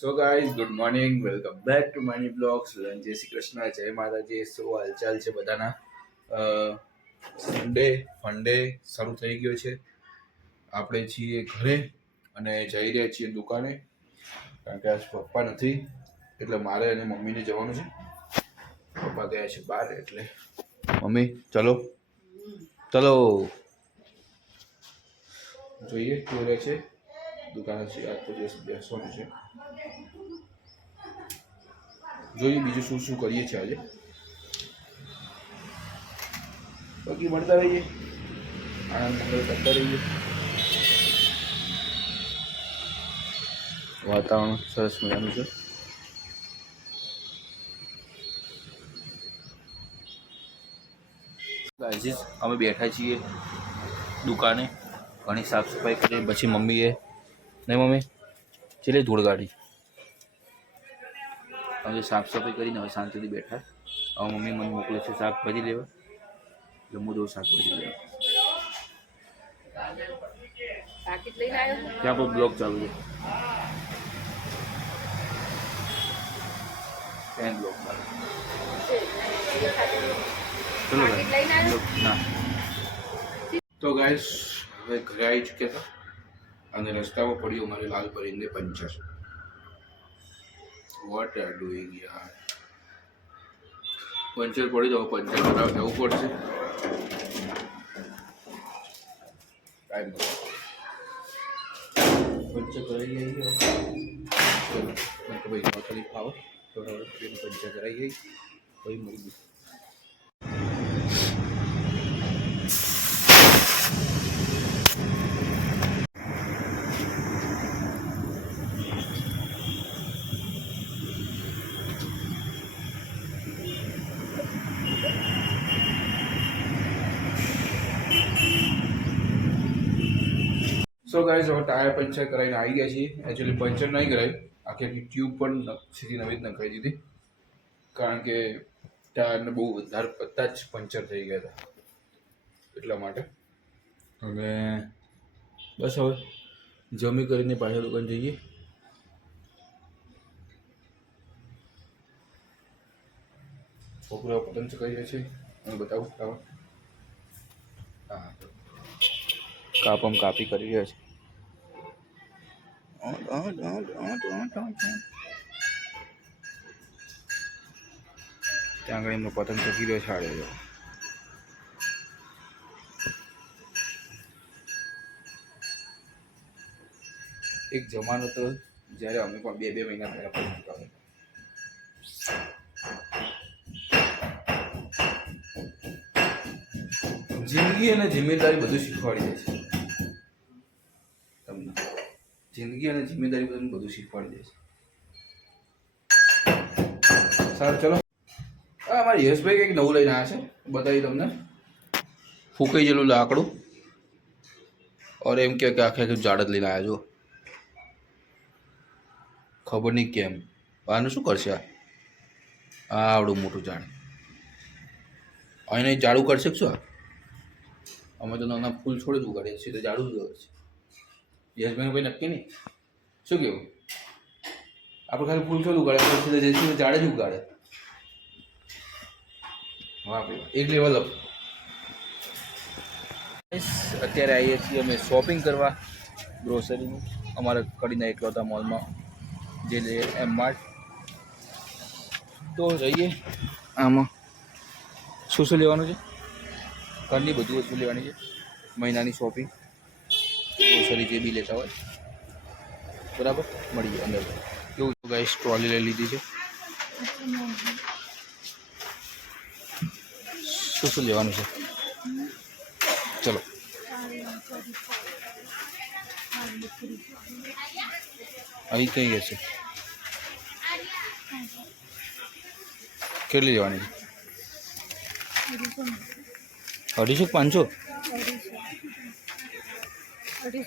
So guys good morning welcome back to my blogs જય શ્રી કૃષ્ણ જય માતાજી શું હાલચાલ છે બધાના સન્ડે ફંડે શરૂ થઈ ગયો છે આપણે છીએ ઘરે અને જઈ રહ્યા છીએ દુકાને કારણ કે આજ પપ્પા નથી એટલે મારે અને મમ્મીને જવાનું છે પપ્પા ગયા છે બહાર એટલે મમ્મી ચલો ચલો જોઈએ કેવું રહે છે દુકાને છે આજ તો દિવસ બેસવાનું છે જોઈએ બીજું શું શું કરીએ છીએ આજે બાકી મળતા રહીએ આનંદ મંગળ કરતા રહીએ વાતાવરણ સરસ મજાનું છે ગાઈઝ અમે બેઠા છીએ દુકાને ઘણી સાફ સફાઈ કરી પછી મમ્મીએ નહીં મમ્મી છેલ્લે ધૂળ ગાડી હવે સાફ સફાઈ કરીને હવે શાંતિથી બેઠા હવે મમ્મી મને મોકલે છે શાકભાજી લેવા એટલે હું દઉં શાકભાજી લેવા ત્યાં પણ બ્લોગ ચાલુ છે ત્યાં બ્લોગ ચાલુ ચલો ના તો ગાઈસ હવે ઘરે આવી ચૂક્યા હતા અને રસ્તામાં પડ્યું અમારે લાલ પરીને પંચર વોટ આર ડુઈંગ યાર પંચર પડી તો પંચર કરાવ જવું પડશે ટાઈમ પંચર કરાવી આવી ચલો મેં તો ભાઈ તકલીફ આવે થોડા પંચર કરાવી ગઈ પછી મળી ગઈ સો ગાઈઝ હવે ટાયર પંચર કરાવીને આવી ગયા છીએ એકચ્યુઅલી પંચર નહીં કરાવ્યું આખી આખી ટ્યુબ પણ સીધી નવી જ નખાઈ દીધી કારણ કે ટાયરને બહુ વધારે પડતા જ પંચર થઈ ગયા હતા એટલા માટે હવે બસ હવે જમી કરીને પાછા દુકાન જઈએ છોકરાઓ પતંગ ચગાવી રહ્યા છે હું બતાવું હા કાપમ કાપી કરી રહ્યા છે ત્યાં આગળ એમનો પતંગ ચગી રહ્યો છાડે છે એક જમાનો હતો જ્યારે અમે પણ બે મહિના પહેલા પતંગ ચગાવ્યા જિંદગી અને જિમ્મેદારી બધું શીખવાડી દે છે તમને જિંદગી અને જિમ્મેદારી બધું શીખવાડી દે છે સારું ચલો હા અમારે યશભાઈ કંઈક નવું લઈને આવ્યા છે બતાવી તમને ફૂંકાઈ ગયેલું લાકડું और એમ કે આખે આખું ઝાડ જ લઈને આવ્યા જો ખબર નહીં કેમ આનું શું કરશે આ આવડું મોટું ઝાડ અહીં ઝાડું કરશે શું આ અમે તો નાના ફૂલ છોડી જ ઉગાડીએ છીએ તો ઝાડું જ છે યશભાઈનું કોઈ નક્કી નહીં શું કેવું આપણે ખાલી ફૂલ છોડ ઉગાડે આપણે સીધા ઝાડ જ ઉગાડે વાહ ભાઈ એક લેવલ અપ અત્યારે આવીએ છીએ અમે શોપિંગ કરવા ગ્રોસરીનું અમારા કડીના એકલતા મોલમાં જે લે એમ માર્ટ તો જઈએ આમાં શું શું લેવાનું છે ઘરની બધું વસ્તુ લેવાની છે મહિનાની શોપિંગ ગ્રોસરી જે બી લેતા હોય બરાબર મળીએ અંદર કેવું ગાઈસ ટ્રોલી લઈ લીધી છે શું શું લેવાનું છે ચલો અહીં કઈ ગયા છે કેટલી લેવાની છે 250 500 સૌથી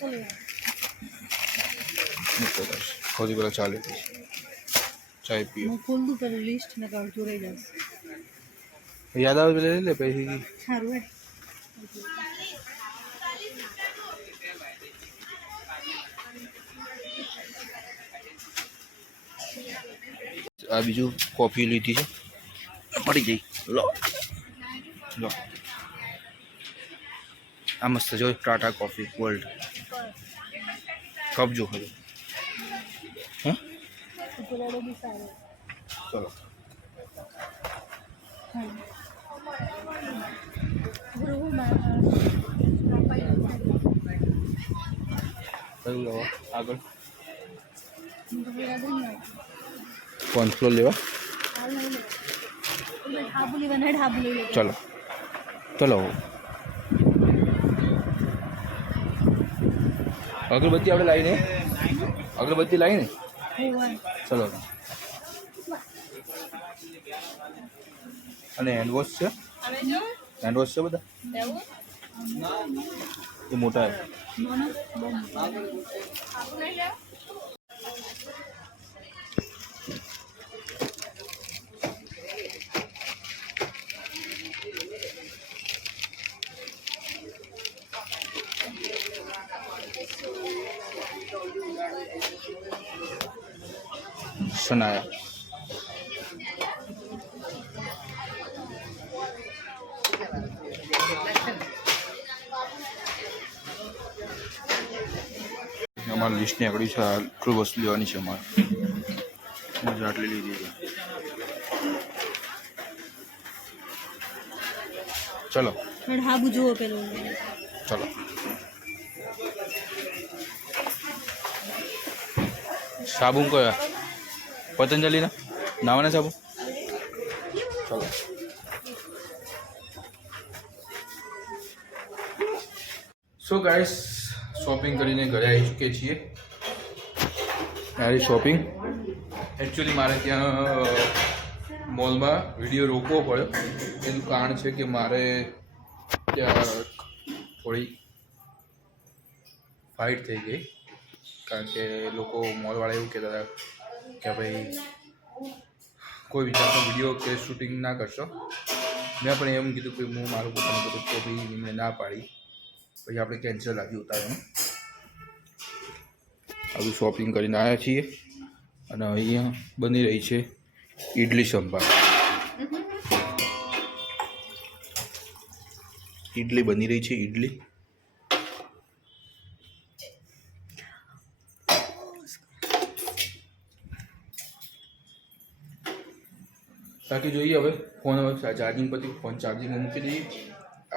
પહેલાં ચાલે ચાય પીઓ ખોલ દઉં પેલું લિસ્ટ ને કાઢ જોડાઈ જશે યાદ આવે તો લઈ લે પછી સારું આ બીજું કોફી લીધી છે, પડી ગઈ. લો લો, આ મસ્ત જો ટાટા કોફી ગોલ્ડ. કપ જો ખરું. હા ચલો કયું લેવા આગળ? કોર્નફ્લોર લેવા? ચલો ચલો. અગરબત્તી આપણે લાવીને, અગરબત્તી લાવીને ચલો. અને હેન્ડવોશ છે? હેન્ડવોશ છે બધા? એ મોટા સનાયા. અમારી લિસ્ટની આગળ છે, આટલું વસ્તુ લેવાની છે અમારે. આટલી લીધી છે. ચલો હાબુ જુઓ પેલું. ચલો સાબુ કયા? પતંજલિના નાવાના સાબુ. ચલો સો ગાઈસ, શોપિંગ કરીને ઘરે આવી ચૂકીએ છીએ. મારી શોપિંગ એકચ્યુઅલી મારે ત્યાં મોલમાં વિડીયો રોકવો પડ્યો. એનું કારણ છે કે મારે ત્યાં થોડી ફાઇટ થઈ ગઈ, કારણ કે લોકો મોલવાળા એવું કહેતા હતા કે ભાઈ કોઈ વિચારનો વિડીયો કે શૂટિંગ ના કરશો. મેં પણ એમ કીધું કે હું મારું પોતાનું કરું, તો બી એમને ના પાડી. પછી આપણે કેન્સલ રાખ્યું ઉતારવાનું. હવે શોપિંગ કરીને આવ્યા છીએ અને અહીંયા બની રહી છે ઇડલી સંભાર. ઇડલી બની રહી છે, ઇડલી. બાકી જોઈએ હવે ફોન, હવે ચાર્જિંગ પરથી ફોન ચાર્જિંગમાં મૂકી દઈએ.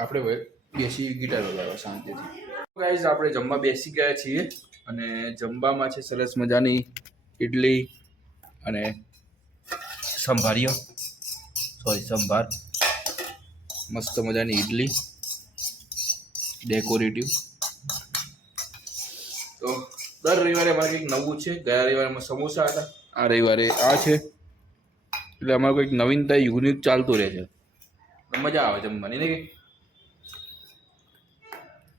આપણે હવે બેસી ગિટાર વગાડવા શાંતિથી. ગાઈઝ આપણે જમવા બેસી ગયા છીએ અને જમવામાં છે સરસ મજાની ઇડલી અને સંભારિયો, સંભાર. મસ્ત મજાની ઇડલી ડેકોરેટિવ. તો દર રવિવારે અમારે કંઈક નવું છે. ગયા રવિવારે અમારે સમોસા હતા, આ રવિવારે આ છે. એટલે અમારું કંઈક નવીનતા યુનિક ચાલતું રહે છે. મજા આવે જમવાની ને. કંઈક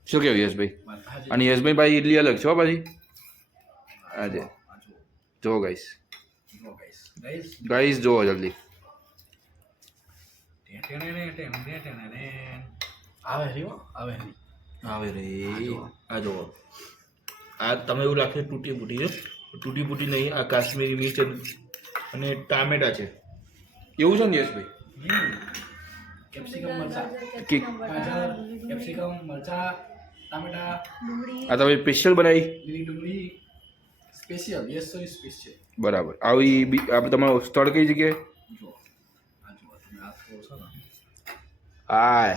શું કેવું યશભાઈ? અને યશભાઈ ભાઈ ઇડલી અલગ છે પછી. આજે જો ગાઈસ, ગાઈસ જોવો જલ્દી. આવે રે આ જુઓ. આ તમે એવું લાગે તૂટી ફૂટી છે, તૂટી ફૂટી નહીં. આ કાશ્મીરી મિર્ચ અને ટામેટા છે, એવું છે ને યશભાઈ? કેપ્સિકમ મરચા, ટામેટા, આ તમે સ્પેશિયલ બનાવી? લીલી ડુંગળી સ્પેશિયલ. યસ સો સ્પેશિયલ. બરાબર. આવી આપણે તમારું સ્થળ કઈ જગ્યાએ? જો આ જો તમે આ થોડો છો ને. હા,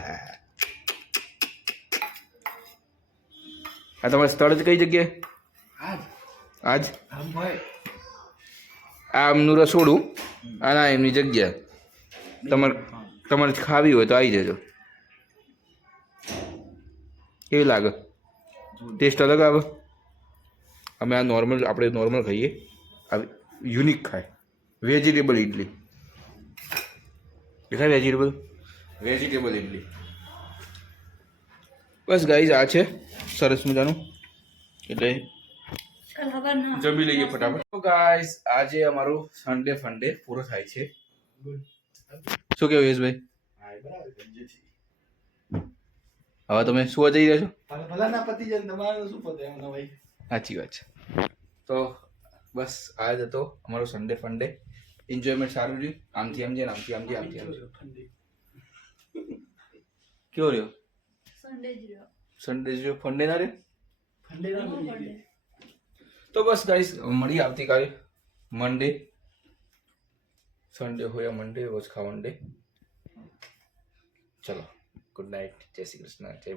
આ તમારું સ્થળ કઈ જગ્યાએ? આજ આમ ભાઈ આ એમનું રસોડું, આ એમની જગ્યા. તમારે ખાવી હોય તો આવી જજો. કેવી લાગે? ટેસ્ટ અલગ આવે? અમે આ નોર્મલ, આપણે નોર્મલ ખાઈએ, આ યુનિક ખાય. વેજીટેબલ ઇડલી દેખાય? વેજીટેબલ ઇડલી. બસ ગાઈઝ આ છે સરસ મજાનું. એટલે જમી લઈએ ફટાફટ. તો ગાઈઝ આજે અમારું સન્ડે ફંડે પૂરો થાય છે. શું કેવું યશભાઈ? હવે તમે સુવા જઈ રહ્યા છો? ભલા ના પતિ જાય તમારે શું પતે એમ ભાઈ. સાચી વાત છે. તો બસ આ જ હતો અમારો સન્ડે ફંડે. એન્જોયમેન્ટ સારું રહ્યું. આમથી આમ જાય આમથી આમ જાય આમથી આમ જાય. કેવો રહ્યો સન્ડે જ રહ્યો. સન્ડે જો ફંડે ના રહ્યો? ફંડે ના મળી Monday. ગઈ. તો બસ ગાઈસ મળીએ આવતીકાલે મંડે. સન્ડે હોય મંડે વોચ ખાવન ડે. ચલો ગુડ નાઇટ, જય શ્રી કૃષ્ણ, જય